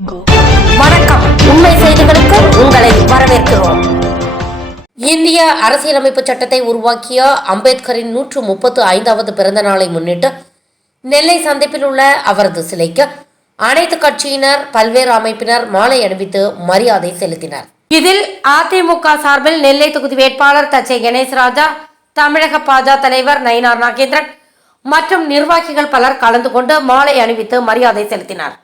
வணக்கம். உண்மை செய்திகளுக்கு உங்களை வரவேற்கிறோம். இந்திய அரசியலமைப்பு சட்டத்தை உருவாக்கிய அம்பேத்கரின் 135வது பிறந்த நாளை முன்னிட்டு நெல்லை சந்திப்பில் உள்ள அவரது சிலைக்கு அனைத்து கட்சியினர், பல்வேறு அமைப்பினர் மாலை அணிவித்து மரியாதை செலுத்தினர். இதில் அதிமுக சார்பில் நெல்லை தொகுதி வேட்பாளர் தச்சை கணேசராஜா, தமிழக பாஜக தலைவர் நயினார் நாகேந்திரன் மற்றும் நிர்வாகிகள் பலர் கலந்து கொண்டு மாலை அணிவித்து மரியாதை செலுத்தினர்.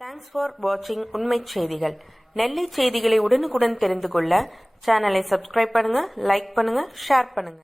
Thanks for watching உண்மை செய்திகள். நெல்லை செய்திகளை உடனுக்குடன் தெரிந்து கொள்ள சேனலை சப்ஸ்கிரைப் பண்ணுங்க, லைக் பண்ணுங்க, ஷேர் பண்ணுங்க.